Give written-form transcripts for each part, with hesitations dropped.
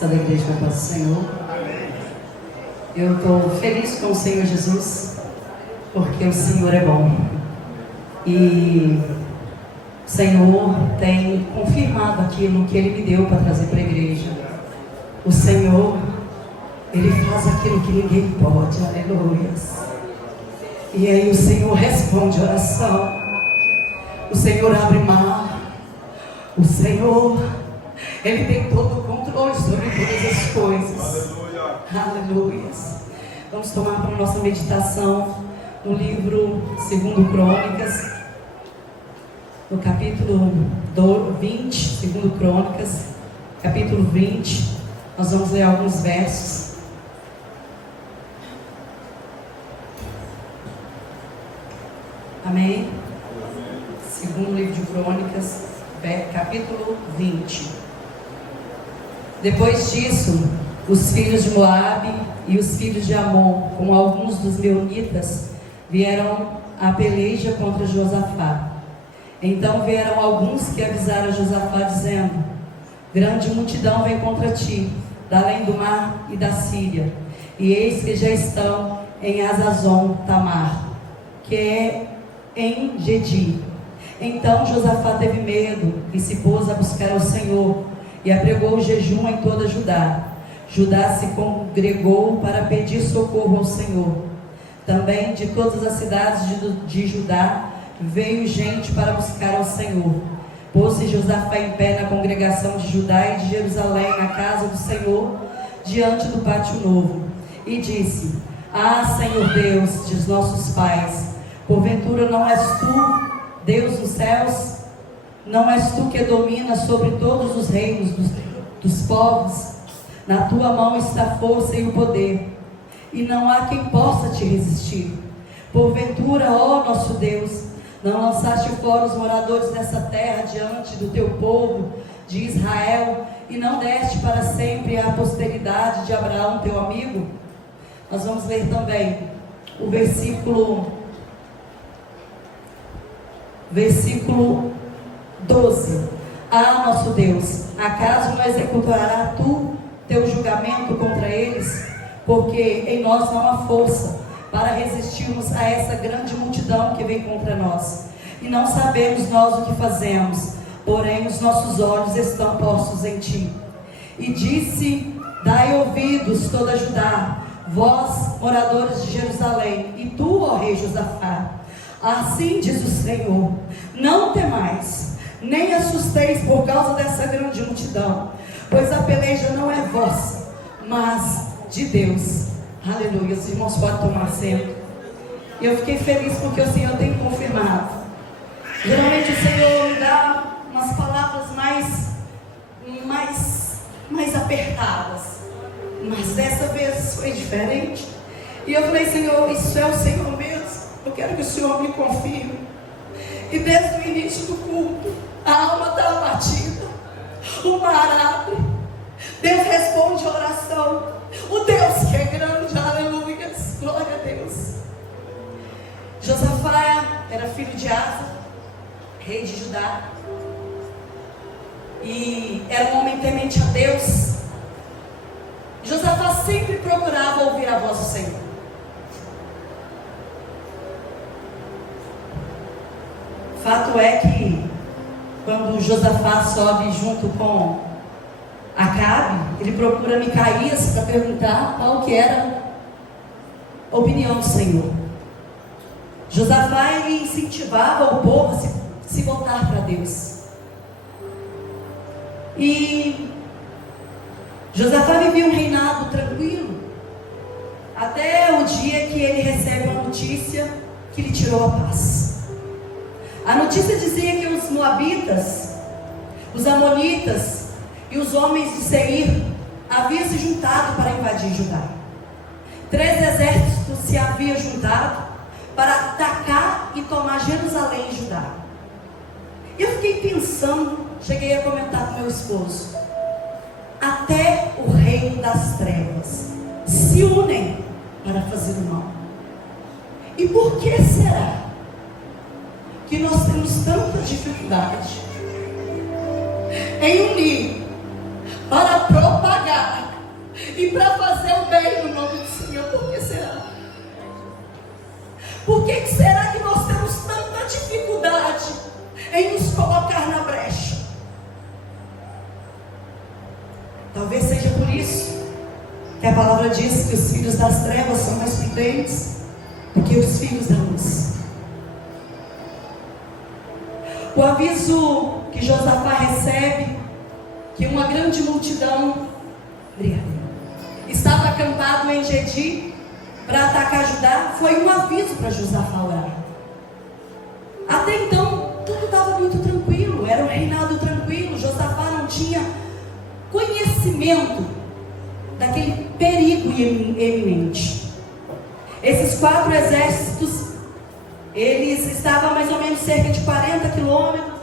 Da igreja da paz do Senhor. Eu estou feliz com o Senhor Jesus, porque o Senhor é bom. E o Senhor tem confirmado aquilo que Ele me deu para trazer para a igreja. O Senhor, Ele faz aquilo que ninguém pode, aleluia. E aí o Senhor responde a oração. O Senhor abre mar. O Senhor, Ele tem todo o controle sobre todas as coisas. Aleluia. Vamos tomar para a nossa meditação no livro 2 Crônicas, no capítulo 20, 2 Crônicas, capítulo 20. Nós vamos ler alguns versos. Amém? Segundo livro de Crônicas, capítulo 20. Depois disso, os filhos de Moabe e os filhos de Amon, com alguns dos meunitas, vieram à peleja contra Josafá. Então vieram alguns que avisaram a Josafá, dizendo: grande multidão vem contra ti, da além do mar e da Síria, e eis que já estão em Azazon Tamar, que é em Gedi. Então Josafá teve medo e se pôs a buscar ao Senhor, e apregou o jejum em toda Judá. Judá se congregou para pedir socorro ao Senhor. Também de todas as cidades de Judá veio gente para buscar ao Senhor. Pôs-se Josafá em pé na congregação de Judá e de Jerusalém, na casa do Senhor, diante do pátio novo, e disse: ah, Senhor Deus de nossos pais, porventura não és tu, Deus dos céus? Não és tu que dominas sobre todos os reinos dos povos? Na tua mão está a força e o poder, e não há quem possa te resistir. Porventura, ó nosso Deus, não lançaste fora os moradores dessa terra diante do teu povo de Israel, e não deste para sempre a posteridade de Abraão teu amigo? Nós vamos ler também o versículo 12. Ah, nosso Deus, acaso não executarás tu teu julgamento contra eles? Porque em nós não há força para resistirmos a essa grande multidão que vem contra nós, e não sabemos nós o que fazemos, porém os nossos olhos estão postos em ti. E disse: dai ouvidos toda Judá, vós moradores de Jerusalém, e tu, ó rei Josafá, assim diz o Senhor: não temais, nem assusteis por causa dessa grande multidão, pois a peleja não é vossa, mas de Deus. Aleluia. Os irmãos podem tomar assento. E eu fiquei feliz porque o Senhor tem confirmado. Geralmente o Senhor me dá umas palavras mais apertadas, mas dessa vez foi diferente. E eu falei: Senhor, isso é o Senhor mesmo? Eu quero que o Senhor me confirme. E desde o início do culto, a alma está abatida, o mar abre, Deus responde a oração. O Deus que é grande, aleluia, glória a Deus. Josafá era filho de Asa, rei de Judá, e era um homem temente a Deus. Josafá sempre procurava ouvir a voz do Senhor. Fato é que quando Josafá sobe junto com Acabe, ele procura Micaías para perguntar qual que era a opinião do Senhor. Josafá, ele incentivava o povo a se voltar para Deus. E Josafá vivia um reinado tranquilo, até o dia que ele recebe uma notícia que lhe tirou a paz. A notícia dizia que os moabitas, os amonitas e os homens de Seir haviam se juntado para invadir Judá. 3 exércitos se haviam juntado para atacar e tomar Jerusalém e Judá. Eu fiquei pensando, cheguei a comentar com meu esposo: até o reino das trevas se unem para fazer o mal. E por que será que nós temos tanta dificuldade em unir para propagar e para fazer o bem no nome do Senhor. Por que será? Por que será que nós temos tanta dificuldade em nos colocar na brecha? Talvez seja por isso que a palavra diz que os filhos das trevas são mais prudentes do que os filhos da luz. O aviso que Josafá recebe, que uma grande multidão estava acampado em Gedi para atacar Judá, foi um aviso para Josafá orar. Até então, tudo estava muito tranquilo, era um reinado tranquilo. Josafá não tinha conhecimento daquele perigo iminente. Esses 4 exércitos, eles estavam a mais ou menos cerca de 40 quilômetros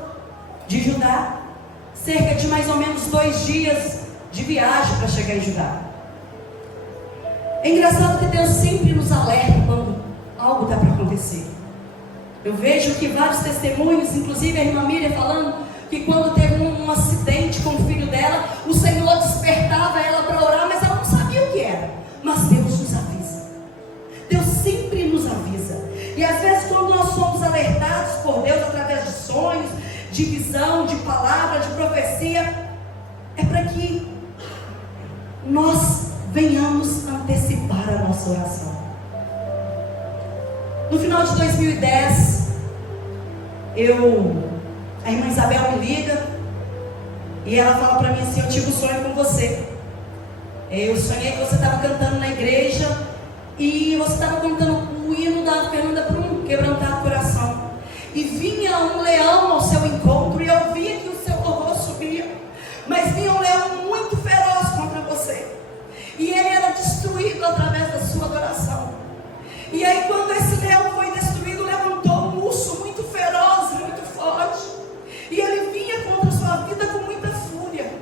de Judá, cerca de mais ou menos 2 dias de viagem para chegar em Judá. É engraçado que Deus sempre nos alerta quando algo está para acontecer. Eu vejo que vários testemunhos, inclusive a irmã Miriam falando que quando teve um acidente com o filho dela, o Senhor despertava ela para orar, mas ela não sabia o que era. Mas Deus nos avisa. Deus sempre nos avisa. E às vezes quando nós somos alertados por Deus através de sonhos, de visão, de palavra, de profecia, é para que nós venhamos antecipar a nossa oração. No final de 2010, a irmã Isabel me liga e ela fala para mim assim: eu tive um sonho com você. Eu sonhei que você estava cantando na igreja e você estava cantando o hino da Fernanda Brum, Quebrantar o Coração. E vinha um leão ao seu encontro e eu via que o seu horror subia, mas vinha um leão muito feroz contra você. E ele era destruído através da sua adoração. E aí quando esse leão foi destruído, levantou um urso muito feroz, muito forte. E ele vinha contra a sua vida com muita fúria.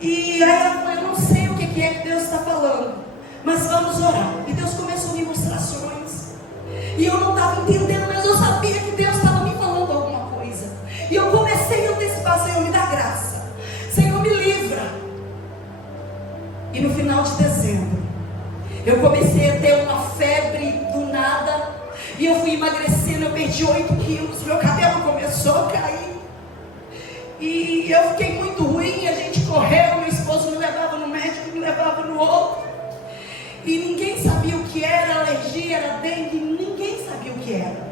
E aí ela falou: eu não sei o que é que Deus está falando, mas vamos orar. E Deus começou a me mostrar sonhos. E eu não estava entendendo, mas eu sabia que Deus estava me falando alguma coisa. E eu comecei a antecipar: Senhor, me dá graça. Senhor, me livra. E no final de dezembro, eu comecei a ter uma febre do nada. E eu fui emagrecendo, eu perdi 8 quilos. Meu cabelo começou a cair. E eu fiquei muito ruim. A gente correu, meu esposo me levava no médico, me levava no outro. E ninguém sabia o que era alergia, era dengue, ninguém sabia o que era.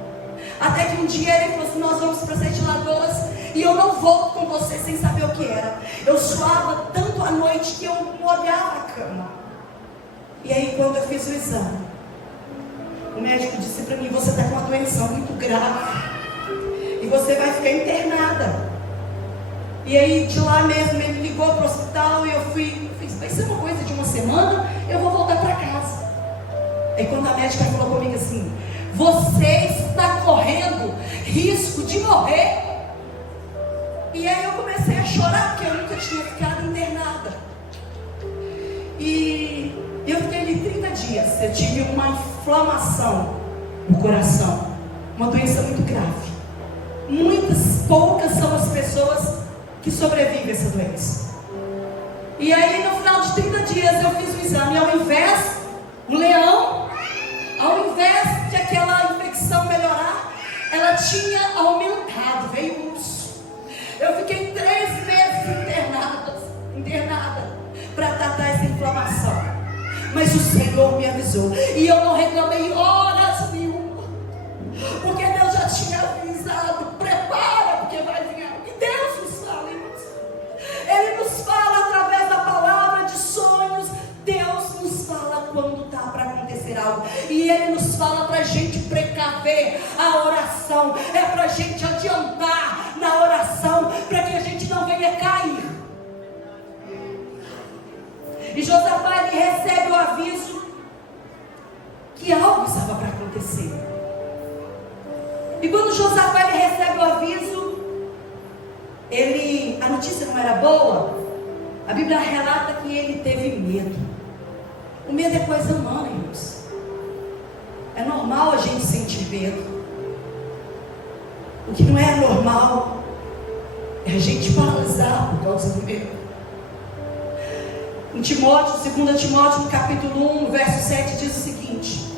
Até que um dia ele falou assim: nós vamos para 7 Lagoas e eu não volto com você sem saber o que era. Eu suava tanto à noite que eu molhava a cama. E aí quando eu fiz o exame, o médico disse para mim: você está com uma doença muito grave e você vai ficar internada. E aí de lá mesmo ele ligou para o hospital e eu fiz: vai ser uma coisa de uma semana, eu vou voltar para casa. Aí quando a médica falou comigo assim: você está correndo risco de morrer. E aí eu comecei a chorar, porque eu nunca tinha ficado internada. E eu fiquei ali 30 dias. Eu tive uma inflamação no coração, uma doença muito grave. Poucas são as pessoas que sobrevivem a essa doença. E aí no final de 30 dias eu fiz o exame. Ao invés de aquela infecção melhorar, ela tinha aumentado, veio um urso. Eu fiquei 3 meses internada para tratar essa inflamação. Mas o Senhor me avisou. E eu não reclamei horas nenhuma, porque Deus já tinha avisado: prepara, porque vai vir algo. E Deus nos fala, irmãos. Ele nos fala através da palavra, de sonhos. Deus nos fala quando está para acontecer algo. E Ele nos fala para a gente precaver a oração. É para a gente adiantar na oração, para que a gente não venha cair. E Josafá, ele recebe o aviso que algo estava para acontecer. E quando Josafá ele recebe o aviso, a notícia não era boa. A Bíblia relata que ele teve medo. O medo é coisa humana, irmãos. É normal a gente sentir medo. O que não é normal é a gente paralisar por causa do medo. Em Timóteo, 2 Timóteo, no capítulo 1, verso 7, diz o seguinte: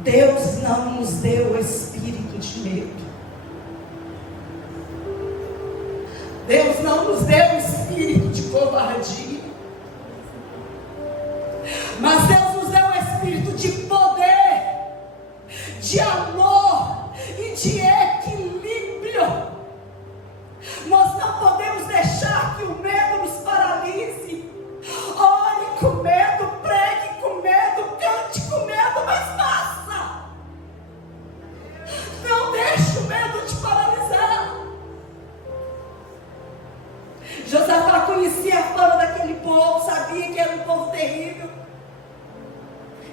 Deus não nos deu espírito de medo. Deus não nos deu espírito de covardia. Mas Deus nos deu um espírito de poder, de amor e de equilíbrio. Nós não podemos deixar que o medo nos paralise. Ore com medo, pregue com medo, cante com medo, mas faça. Não deixe o medo te paralisar. Josafá conhecia a fama daquele povo, sabia que era um povo terrível,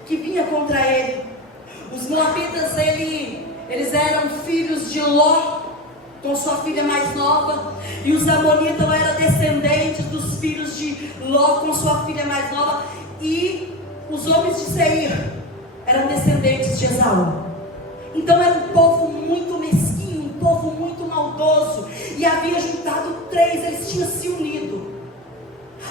que vinha contra ele. Os moabitas, eles eram filhos de Ló, com sua filha mais nova, e os amonitas eram descendentes dos filhos de Ló, com sua filha mais nova, e os homens de Seir eram descendentes de Esaú. Então era um povo muito mesquinho, um povo muito maldoso, e havia juntado três, eles tinham se unido.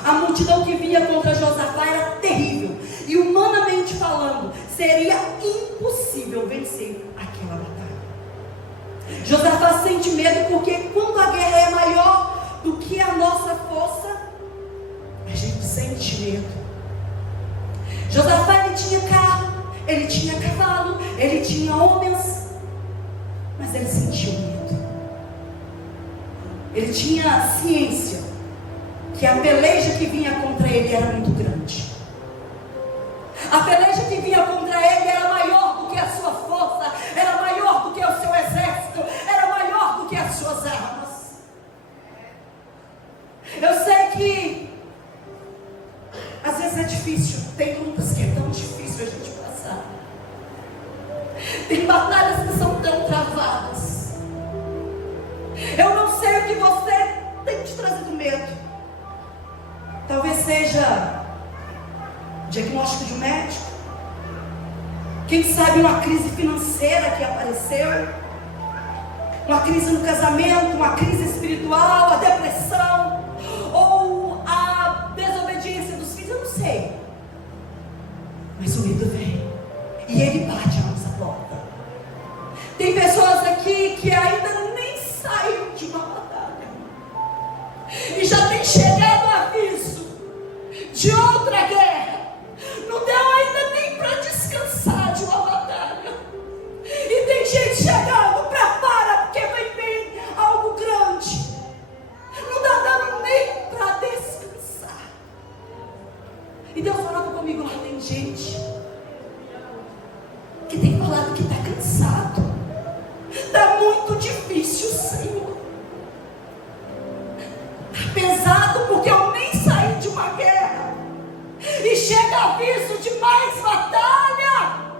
A multidão que vinha contra Josafá era terrível, e humanamente falando, seria impossível vencer aquela batalha. Josafá sente medo porque quando a guerra é maior do que a nossa força, a gente sente medo. Josafá, ele tinha carro, ele tinha cavalo, ele tinha homens, mas ele sentiu medo. Ele tinha ciência que a peleja que vinha contra ele era muito grande. A peleja que vinha contra ele era maior do que a sua força, era maior do que o seu exército, era maior do que as suas armas. Eu sei que às vezes é difícil, tem lutas que é tão difícil a gente passar, tem batalhas que são tão travadas. Eu não sei o que você tem te trazido medo. Talvez seja diagnóstico de um médico, quem sabe uma crise financeira que apareceu, uma crise no casamento, uma crise espiritual, a depressão, ou a desobediência dos filhos, eu não sei, mas o medo vem, e ele bate a nossa porta. Tem pessoas aqui que ainda nem saíram de uma batalha, e já tem chegado aviso de outra guerra. Não deu ainda nem para descansar de uma batalha. E tem gente chegando, prepara, porque vem bem algo grande. Não dá dando nem para descansar. E Deus falava comigo lá, tem gente que tem falado que está cansado. Está muito difícil, Senhor. Está pesado porque eu nem saí de uma guerra. E chega aviso de mais batalha.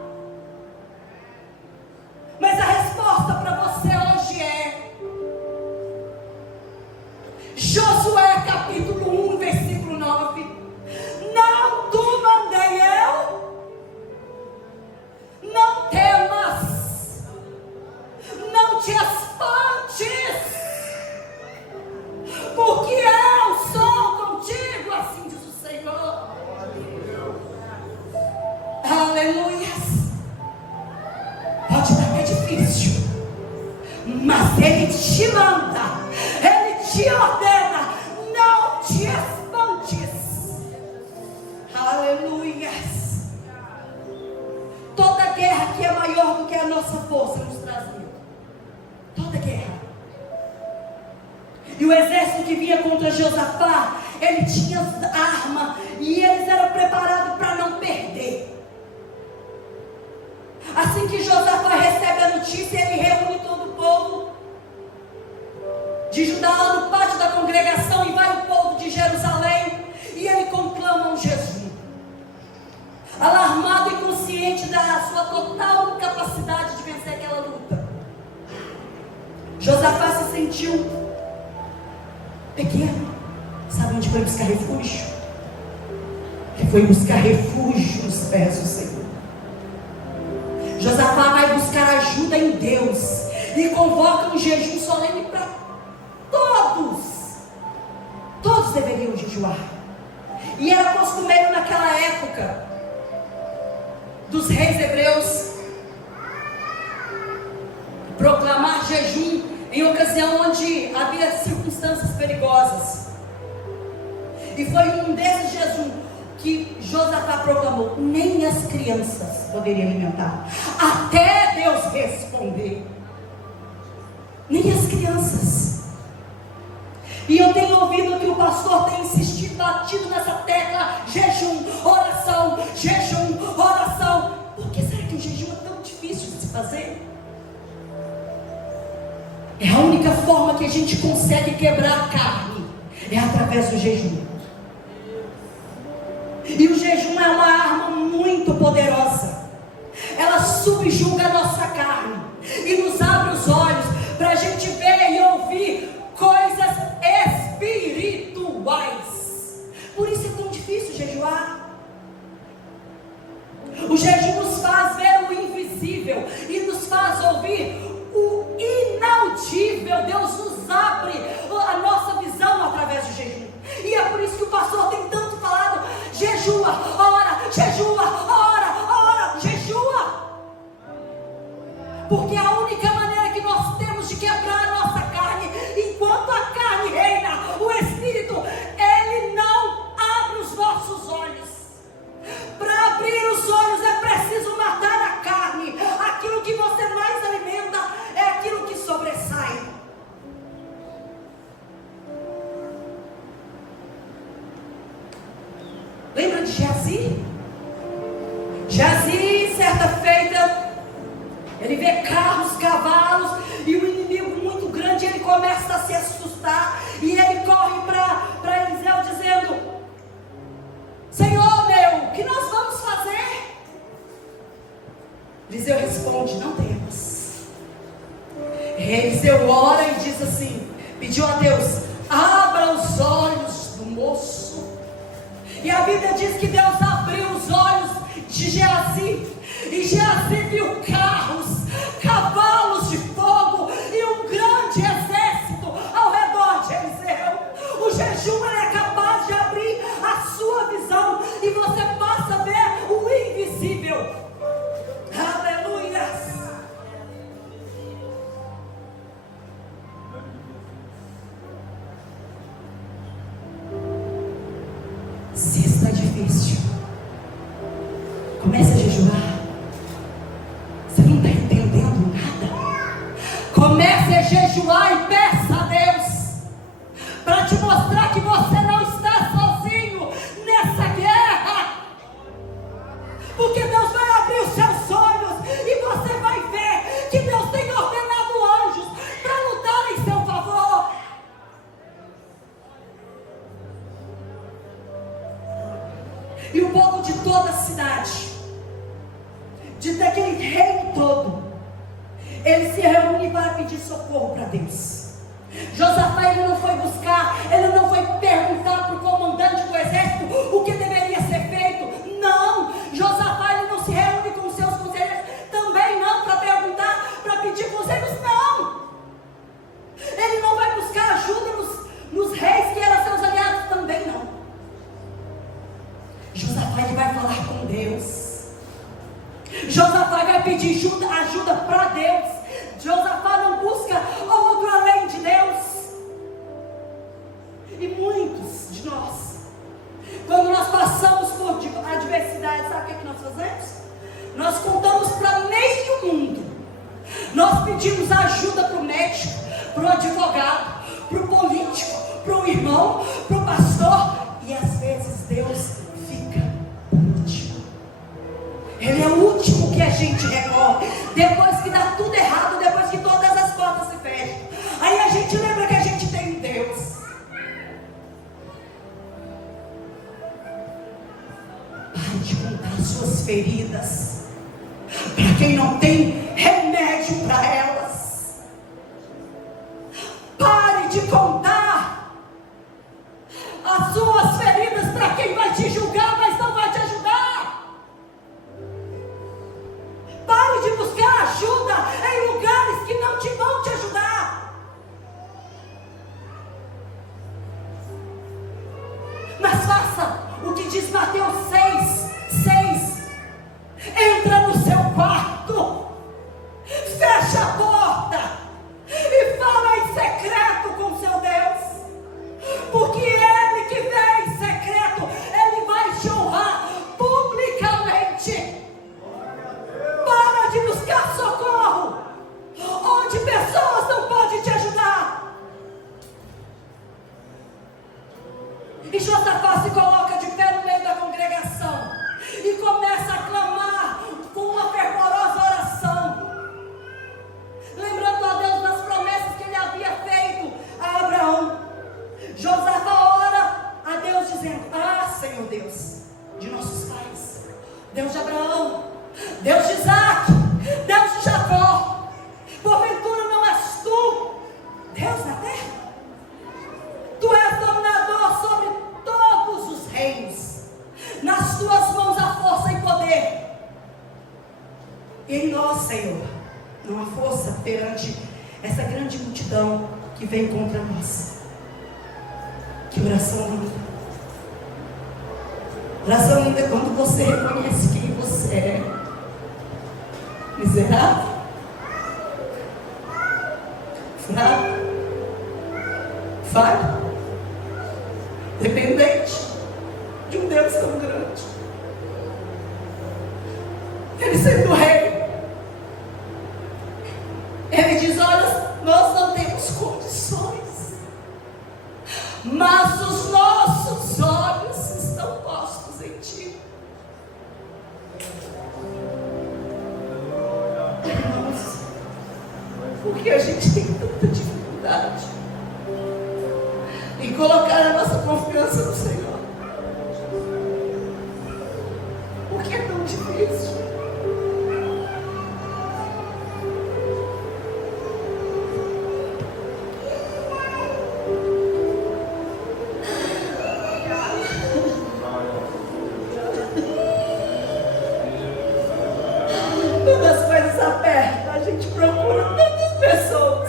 Mas a resposta para você hoje é Josué capítulo 1, versículo 9. Não tu mandei eu? Não temas, não te espantes, porque eu sou contigo, assim diz o Senhor. Aleluias. Pode estar até difícil, mas Ele te manda, Ele te ordena, não te espantes. Aleluias. Toda guerra que é maior do que a nossa força nos traz medo. Toda guerra. E o exército que vinha contra Josafá, ele tinha arma, e eles eram preparados para não perder. Assim que Josafá recebe a notícia, ele reúne todo o povo de Judá lá no pátio da congregação, e vai o povo de Jerusalém, e ele conclama um jejum, alarmado e consciente da sua total incapacidade de vencer aquela luta. Josafá se sentiu pequeno. Sabe onde foi buscar refúgio? Ele foi buscar refúgio nos pés do Senhor. Josafá vai buscar ajuda em Deus e convoca um jejum solene para todos. Todos deveriam jejuar. E era costumeiro naquela época dos reis hebreus proclamar jejum em ocasião onde havia circunstâncias perigosas. E foi um desses jejum que Josafá proclamou: nem as crianças poderiam alimentar, até Deus responder. Nem as crianças. E eu tenho ouvido que o pastor tem insistido, batido nessa tecla: jejum, oração, jejum, oração. Por que será que o jejum é tão difícil de se fazer? É a única forma que a gente consegue quebrar a carne, é através do jejum. E o jejum é uma arma muito poderosa. Ela subjuga a nossa carne e nos abre os olhos para a gente ver e ouvir coisas espirituais. Por isso é tão difícil jejuar. O jejum nos faz ver o invisível e nos faz ouvir o inaudível. Deus nos abre a nossa visão através do jejum. E é por isso que o pastor tem tanto falado: jejua, ora, jejua, ora, jejua. Porque é a única maneira que nós temos de quebrar a nossa carne. Enquanto a carne reina, o Espírito, ele não abre os nossos olhos. Para abrir os olhos é preciso matar a carne. Aquilo que você mais alimenta é aquilo que sobressai. Lembra de Geazi? Geazi, certa feita, ele vê carros, cavalos e um inimigo muito grande. Ele começa a se assustar e ele corre para Eliseu dizendo: Senhor meu, o que nós vamos fazer? Eliseu responde: não temas. Eliseu ora e diz assim, pediu a Deus: abra os olhos do moço. E a Bíblia diz que Deus abriu os olhos de Geazi, e Geazi viu carros, cavalos de fogo e um grande exército ao redor de Eliseu. O jejum é capaz de abrir a sua visão e você passa a ver o invisível. Aleluia. Se está difícil, comece a jejuar. Você não está entendendo nada? Comece a jejuar e peça a Deus para te mostrar que você não está sozinho nessa guerra. Porque Deus vai abrir os seus olhos e você vai ver que Deus tem ordenado anjos para lutar em seu favor. E o povo de toda a cidade, daquele reino todo, ele se reúne para pedir socorro para Deus. Josafá, ele não foi buscar, ele não foi perguntar para o comandante do exército o que deveria ser feito. Não, Josafá, ele não se reúne com seus conselheiros, também não para perguntar, para pedir conselhos, não. Ele não vai buscar ajuda nos reis que eram seus aliados, também não. Josafá, ele vai falar com Deus. Josafá vai pedir ajuda para Deus. Josafá não busca outro além de Deus. E muitos de nós, quando nós passamos por adversidade, sabe o que nós fazemos? Nós contamos para meio mundo. Nós pedimos ajuda para o médico, para o advogado, para o político, para o irmão, para o pastor. E às vezes Deus fica por último. Ele é o último que a gente recorre. Depois que dá tudo errado, depois que todas as portas se fecham, aí a gente lembra que a gente tem Deus. Pare de contar suas feridas para quem não tem remédio para elas. Pare de contar as suas feridas para quem vai te julgar, mas não vai te ajudar. Pare de buscar ajuda em lugares que não te vão te ajudar. Mas faça diz Mateus 6. Entra no seu quarto, fecha a porta e fala em secreto com seu Deus, porque Ele que vem em secreto, Ele vai te honrar publicamente. Para de buscar socorro onde pessoas não podem te ajudar. E Josafá se coloca de pé no meio da congregação e começa a clamar com uma fervorosa oração, lembrando a Deus das promessas que Ele havia feito a Abraão. Josafá ora a Deus dizendo: Senhor Deus de nossos pais, Deus de Abraão, Deus de Isaac, Deus de Jacó, porventura não és tu Deus na terra? Tu és dominador sobre todos os reinos, nas tuas mãos há força e poder. E em nós, Senhor, não há força perante essa grande multidão que vem contra nós. Que oração linda! Oração linda quando você reconhece quem você é: miserável, fraco, falho, dependente de um Deus tão grande. Ele sendo rei, Ele diz: olha, nós não temos condições, mas os nossos olhos estão postos em Ti. Irmãos, porque a gente tem tanta dificuldade em colocar a nossa confiança no Senhor? Por que é tão difícil? Quando as coisas apertam, a gente procura tantas pessoas,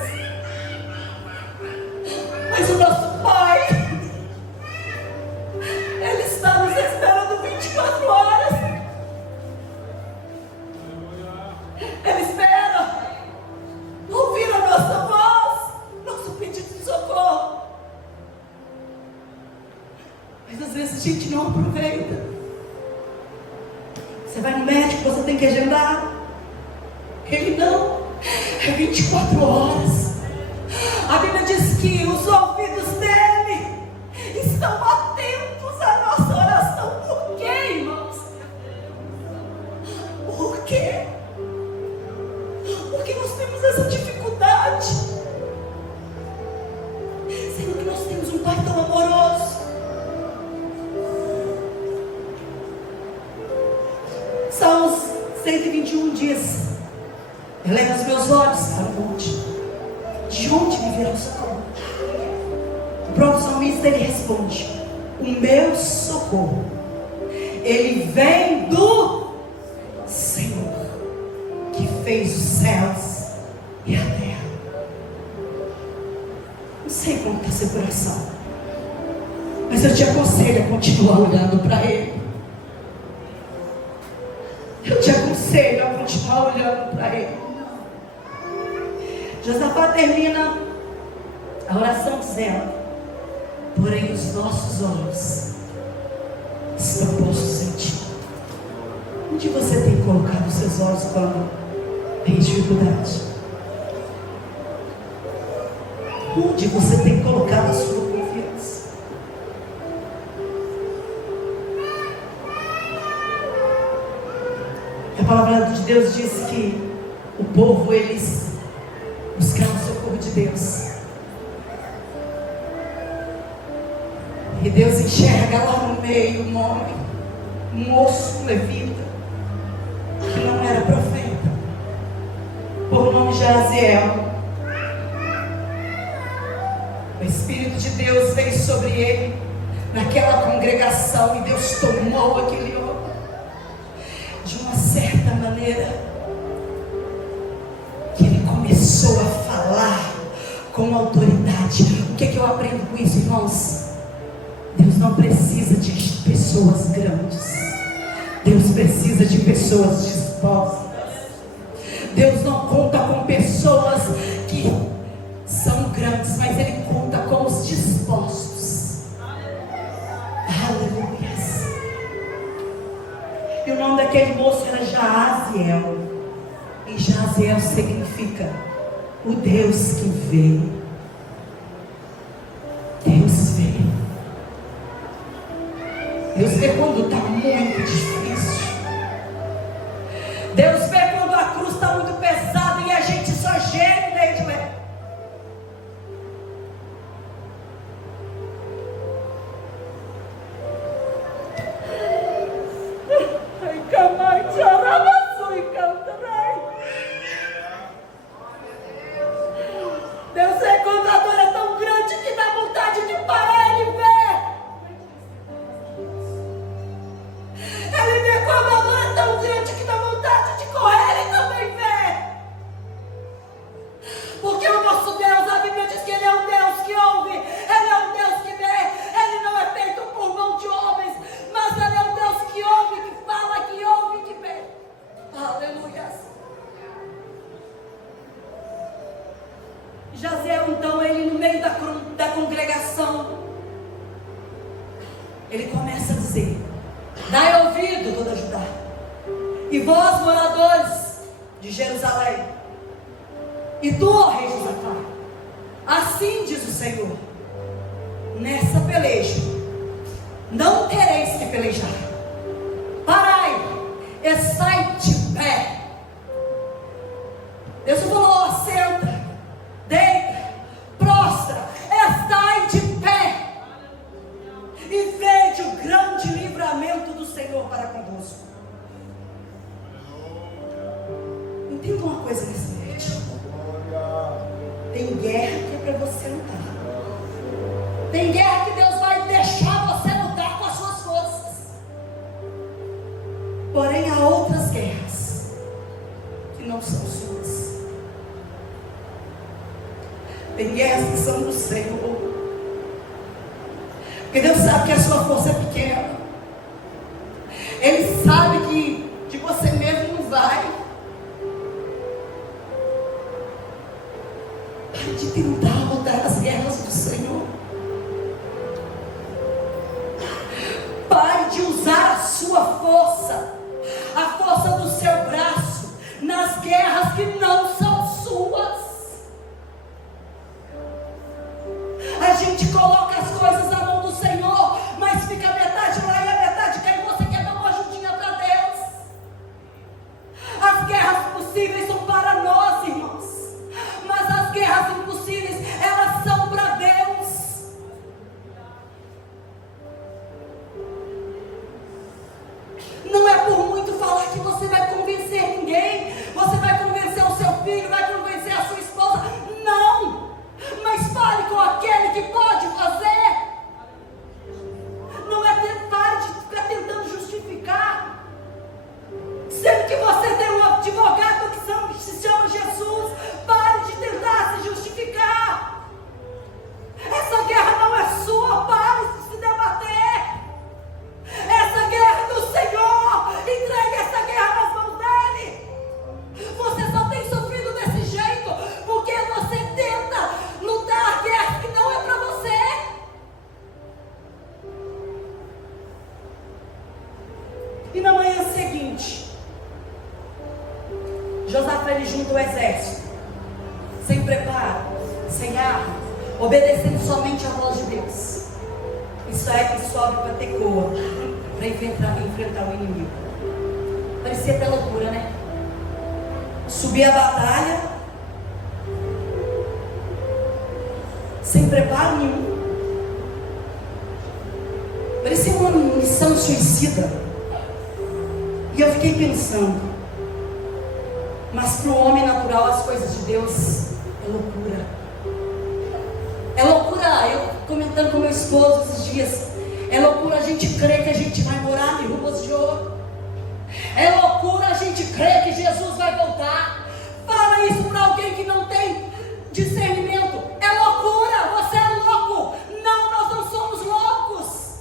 mas o nosso Pai, Ele está nos esperando 24 horas. Ele espera ouvir a nossa voz, nosso pedido de socorro. Mas às vezes a gente não aproveita. Você vai no médico, você tem que agendar. Ele não, é 24 horas. A Bíblia diz que os ouvidos dele estão atentos à nossa oração. Por quê, irmãos? Por quê? Porque nós temos essa dificuldade, sendo que nós temos um Pai tão amoroso. Salmos 121 diz: eleva os meus olhos para o monte, de onde me virá o socorro? O próprio salmista, ele responde: o meu socorro, ele vem do Senhor, que fez os céus e a terra. Não sei como está seu coração, mas eu te aconselho a continuar olhando para Ele. Eu te aconselho a continuar olhando para Ele. Josafá termina a oração dizendo: porém os nossos olhos estão postos em Ti. Onde você tem colocado os seus olhos quando tem dificuldade? Onde você tem colocado a sua confiança? A palavra de Deus diz que o povo, eles buscaram o socorro de Deus. E Deus enxerga lá no meio um homem, um moço, um levita, que não era profeta, por nome Jaziel. O Espírito de Deus veio sobre ele, naquela congregação, e Deus tomou aquele homem. De uma certa maneira, que ele começou a falar com autoridade. O que é que eu aprendo com isso, irmãos? Deus não precisa de pessoas grandes. Deus precisa de pessoas dispostas. Deus não conta com pessoas que são grandes, mas Ele conta com os dispostos. Aleluia. E o nome daquele moço era Jaziel. E Jaziel significa o Deus que vê. Deus vê. Deus vê quando está muito difícil. Deus vê quando a cruz está muito pesada e a gente só geme dentro. Deus vê quando a dor é tão grande que dá vontade de parar e ver. Ele vê quando a dor é tão grande que dá vontade de correr e também vê. Porque o nosso Deus, a Bíblia diz que Ele é um Deus que ouve, Ele é um Deus que vê. Ele não é feito por mão de homens, mas Ele é um Deus que ouve, que fala, que ouve, que vê. Aleluia. Jaziel, então, ele no meio da congregação, ele começa a dizer: dai ouvido, toda Judá, e vós, moradores de Jerusalém, e tu, ó rei Josafá, assim diz o Senhor: nessa peleja não tereis que pelejar. Parai, estai de pé. Deus falou: assenta, deita, prostra, estai de pé, e vede o grande livramento do Senhor para convosco. Entenda uma coisa nessa noite: tem guerra que é para você lutar. Tem guerra que Deus vai deixar você lutar com as suas forças. Porém, há outras guerras que não são suas. Tem guerras que são do Senhor. Porque Deus sabe que a sua força é pequena. Ele sabe que de você mesmo não vai. Pare de tentar lutar as guerras do Senhor. Pare de usar a sua força, a força do seu braço, nas guerras que não são suas. A gente coloca as coisas na mão do Senhor, mas fica a metade lá e a metade cá, e você quer dar uma ajudinha para Deus. As guerras possíveis são para nós, irmãos, mas as guerras impossíveis, elas são para Deus. Não é por muito falar que você vai convencer ninguém, você vai convencer o seu filho, vai convencer a sua esposa. Não! Mas fale com aquele que pode fazer. Não é pare de ficar tentando justificar, sendo que você tem um advogado que se chama Jesus. Pare de tentar se justificar. Essa guerra não é sua. Pare de se debater. Essa guerra é do Senhor. Entregue essa guerra nas mãos dele. Você só tem sofrido desse jeito porque você tenta lutar a guerra que não é para você. E na manhã seguinte, Josafá, ele junta o exército, sem preparo, sem arma, obedecendo somente a voz de Deus. Isso é que sobe para Tecoa, para enfrentar o inimigo. Parecia até loucura, né? Subir a batalha sem preparo nenhum. Parecia uma missão suicida. E eu fiquei pensando, mas para o homem natural as coisas de Deus é loucura. É loucura, eu comentando com meu esposo esses dias, é loucura a gente crer que a gente vai morar em ruas de ouro. É loucura a gente crer que Jesus vai voltar. Fala isso para alguém que não tem discernimento. É loucura, você é louco. Não, nós não somos loucos.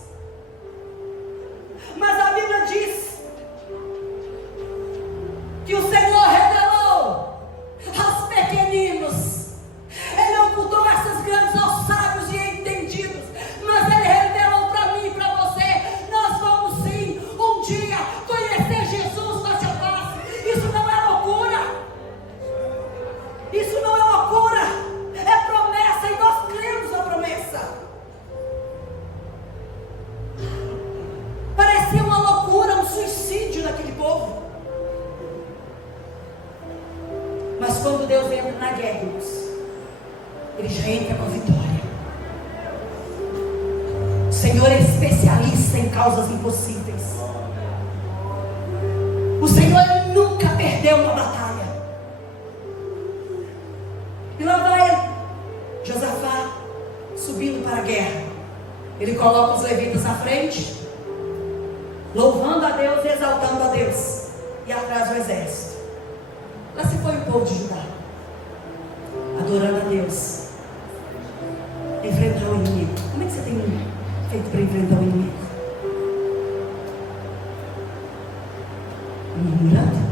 povo. Mas quando Deus entra na guerra, Ele já entra com a vitória. O Senhor é especialista em causas impossíveis. O Senhor nunca perdeu uma batalha. E lá vai Josafá subindo para a guerra. Ele coloca os levitas à frente, louvando a Deus e exaltando a Deus, e atrás o exército. Lá se foi o povo de Judá, adorando a Deus, enfrentar o inimigo. Como é que você tem feito para enfrentar o inimigo? Murmurando?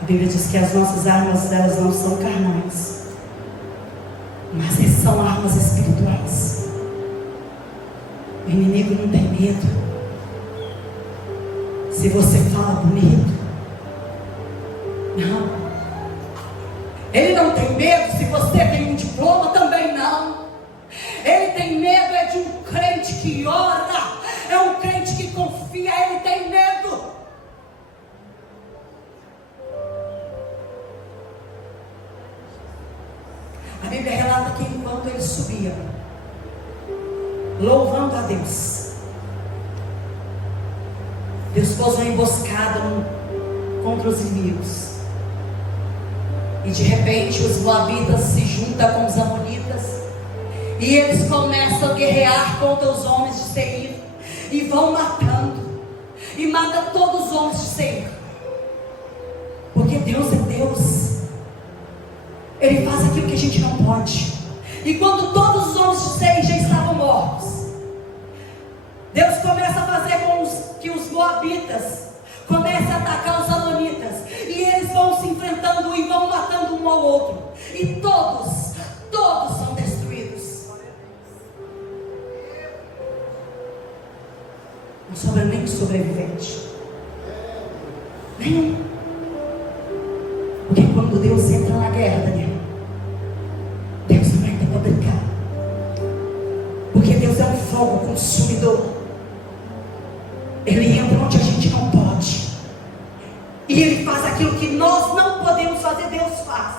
A Bíblia diz que as nossas armas, elas não são carnais, mas são armas espirituais. O inimigo não tem medo. Se você fala bonito, não. Ele não tem medo se você tem um diploma, também não. Ele tem medo é de um crente que ora, é um crente que confia. Ele tem medo. A Bíblia relata que enquanto ele subia, louvando a Deus, Deus pôs uma emboscada contra os inimigos. E de repente os moabitas se juntam com os amonitas, e eles começam a guerrear contra os homens de Seir, e vão matando, e mata todos os homens de Seir. Porque Deus é Deus. Ele faz aquilo que a gente não pode. E quando todos os homens de Seir já estavam mortos, Deus começa a fazer com que os moabitas comecem a atacar os amonitas, e eles vão se enfrentando e vão matando um ao outro, e todos são destruídos. Não sobra nem sobrevivente, nenhum. Porque quando Deus entra na guerra, Daniel, Deus não entra para brincar. Porque Deus é um fogo consumidor. Ele entra onde a gente não pode, e Ele faz aquilo que nós não podemos fazer. Deus faz.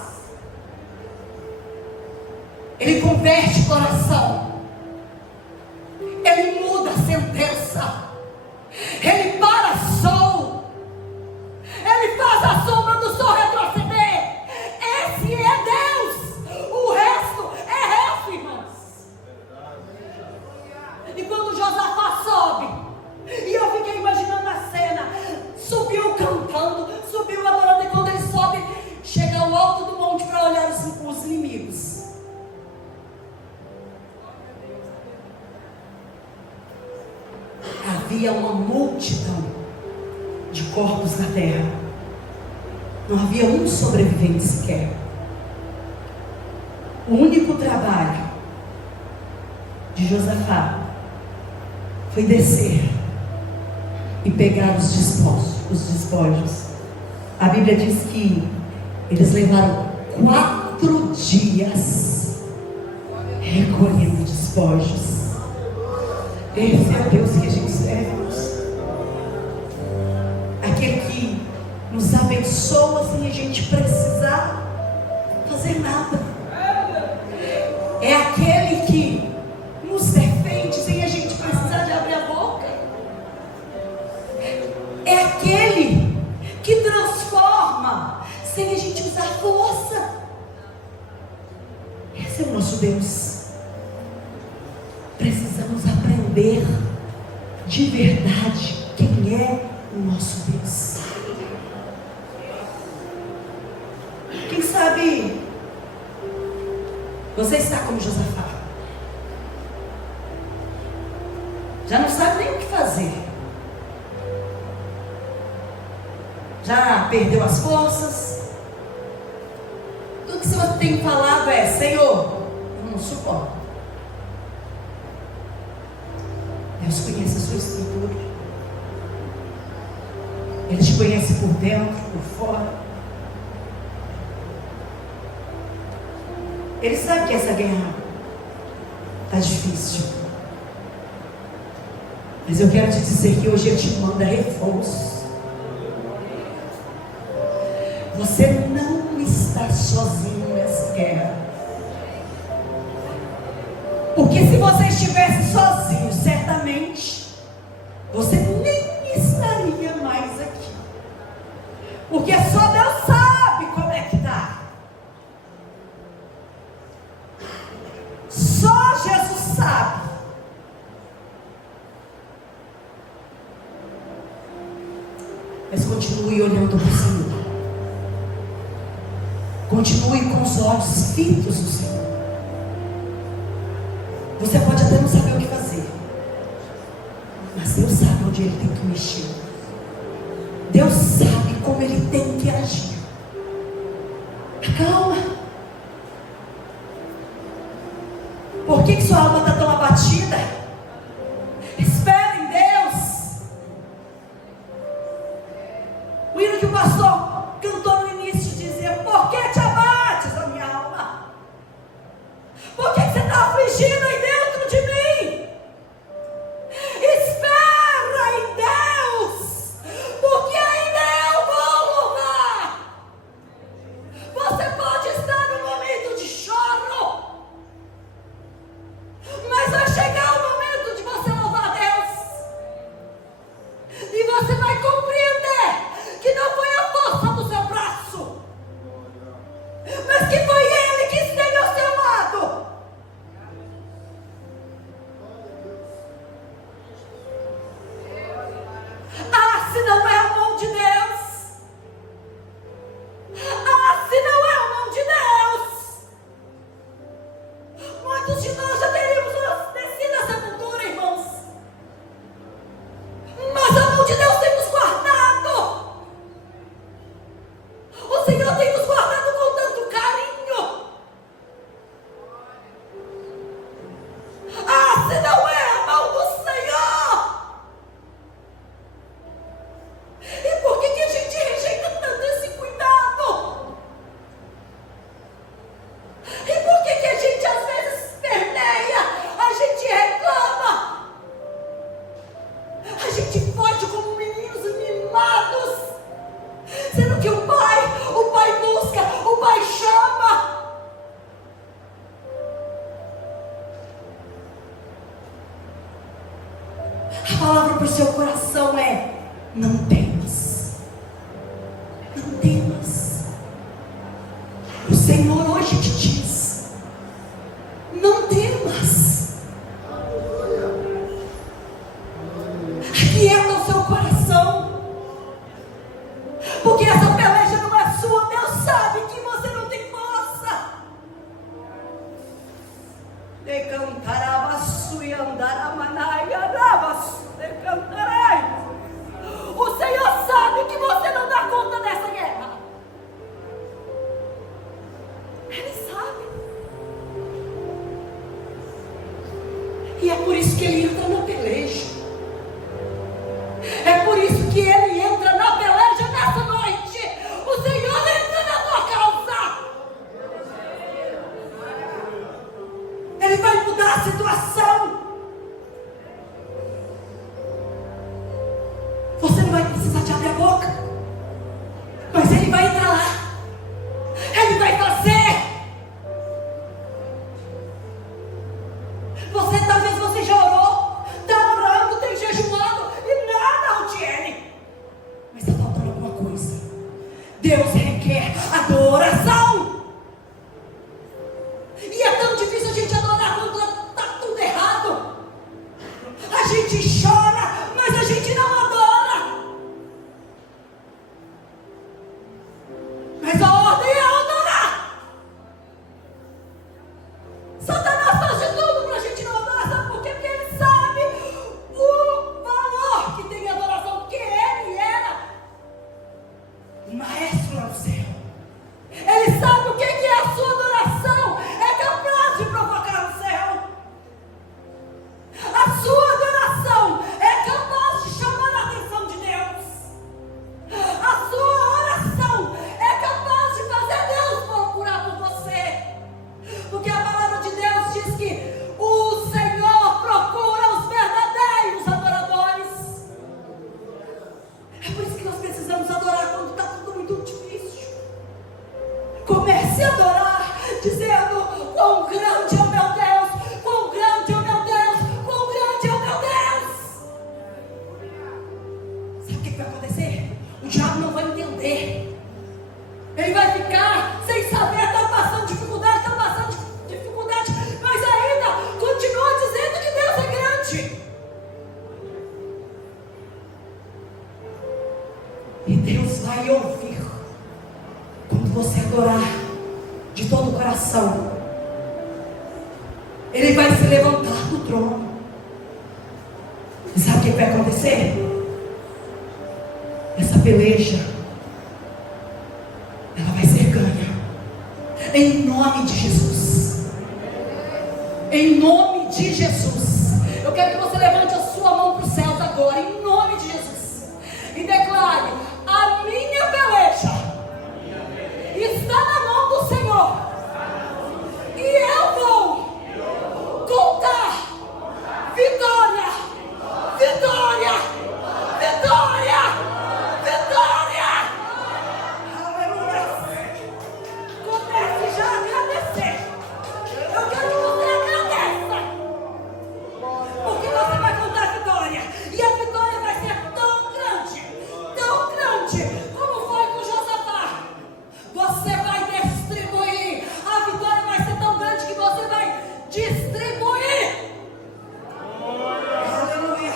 Ele converte coração, Ele muda a sentença, Ele para sol, Ele faz a sombra do sol retroceder. Esse é Deus. O resto é resto, irmãos. E quando Josafá sobe, e eu fiquei imaginando a cena, subiu cantando, subiu adorando, e quando ele sobe, chega ao alto do monte para olhar os inimigos. Havia uma multidão de corpos na terra, não havia um sobrevivente sequer. O único trabalho de Josafá foi descer e pegar os despojos. A Bíblia diz que eles levaram 4 dias recolhendo despojos. Esse é o Deus que a gente serve. Aquele que nos abençoa sem a gente precisar fazer nada. É aquele que nos defende sem a gente precisar de abrir a boca. É aquele que transforma sem a gente usar força. Esse é o nosso Deus. Precisamos aprender de verdade quem é o nosso Deus. Quem sabe você está como Josafá, já não sabe nem o que fazer, já perdeu as forças. Tudo que você tem falado é: Senhor, eu não suporto. Deus conhece a sua estrutura, Ele te conhece por dentro, por fora. Ele sabe que essa guerra está difícil. Mas eu quero te dizer que hoje Ele te manda reforço. Você não está sozinho nessa guerra. Porque se você estivesse sozinho, certamente você nem estaria mais aqui. Porque só Deus sabe como é que está. Só Jesus sabe. Mas continue olhando para o Senhor. Continue com os olhos fitos no Senhor. Você pode até não saber o que fazer, mas Deus sabe onde Ele tem que mexer. Deus sabe como Ele tem que agir. Acalma. Por que sua alma está tão abatida? Espera em Deus. O hino que o pastor cantou no início dizia: por que te abates, a minha alma? Por que você está afligindo aí dentro de mim? Espera em Deus, porque ainda é um bom lugar. Você pode estar no momento de choro, mas vai chegar o momento de você louvar a Deus, e você vai compreender que não foi a força do seu braço, mas que foi Ele que esteve ao seu lado. Ah, se não é a mão de Deus! Ah, se não é a mão de Deus! Muitos de nós já teríamos descido a sepultura, irmãos. Mas a mão de Deus tem nos guardado. O Senhor tem nos guardado com tanto carinho. Ah, se não é a mão do Senhor! E por que a gente rejeita tanto esse cuidado? E por que a gente às vezes esperneia? A gente reclama. A gente foge como meninos mimados, sendo que o pai busca, o pai chama. A palavra para o seu coração é: não temas. Não temas. O Senhor hoje te diz: não temas. Aquieta o seu coração, porque essa peleja não é sua. Deus sabe que você não tem força. De cantarabassu e andaramanai, arabassu, de cantarai. O Senhor sabe que você não dá conta dessa guerra. Ele sabe. E é por isso que Ele entra na peleja. É por isso que Ele entra na peleja nessa noite. O Senhor entra na tua causa. Ele vai mudar a situação. Você não vai precisar de abrir a boca, mas Ele vai entrar lá. Ele vai fazer. Talvez você já orou, está orando, tem jejuado e nada obtiene. Mas está faltando alguma coisa. Deus requer adoração. E é tão difícil a gente adorar quando está tudo errado. A gente chora, mas a gente não adora. Mas a ordem é adorar. Satanás faz de tudo para a gente não adorar. Sabe por quê? Porque ele sabe o valor que tem a adoração. Porque ele era o maestro lá no céu. Ele sabe o que é a sua adoração. É capaz de provocar no céu. A sua adoração E Deus vai ouvir quando você adorar de todo o coração. Ele vai se levantar do trono. E sabe o que vai acontecer? Essa peleja, ela vai ser ganha. Em nome de Jesus. Em nome de Jesus. Eu quero que você levante a sua mão para os céus agora, em nome de Jesus, e declare: a minha peleja está na mão do Senhor, e eu vou contar vitória, vitória, vitória, vitória. Aleluia. Comece já a agradecer. Eu quero que você agradeça, porque você vai contar vitória, e a vitória vai ser tão grande como foi com Josafá. Você vai distribuir. A vitória vai ser tão grande que você vai distribuir. Aleluia.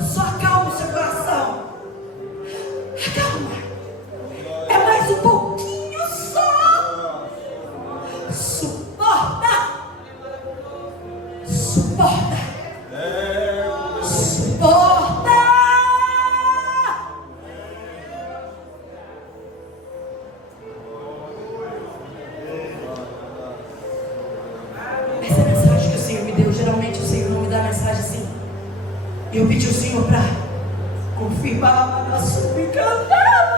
Só acalma o seu coração. Acalma. É mais um pouquinho só. Suporta. Suporta. Suporta. Essa é a mensagem que o Senhor me deu. Geralmente o Senhor não me dá mensagem assim. Eu pedi ao Senhor para confirmar a sua encantada.